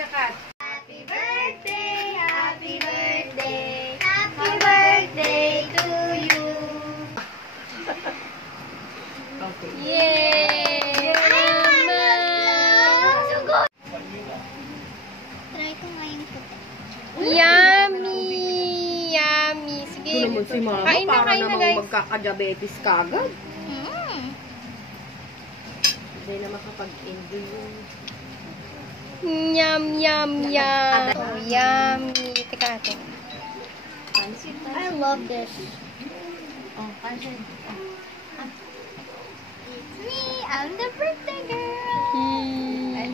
siya, Kat. Happy birthday, happy birthday, happy birthday to you. Okay. Yay! Mama! Try ko nga yung puti. Yummy! Yummy! Sige. Ito naman si Mama, Kain na, para kain na, namang guys. magkaka-diabetes kagad. Mm. Hindi na makapag-enjoy yun. Yum, yum, yum. Oh, yummy. Teka, ate. I love this. Oh, pansin. It's me, I'm the birthday girl.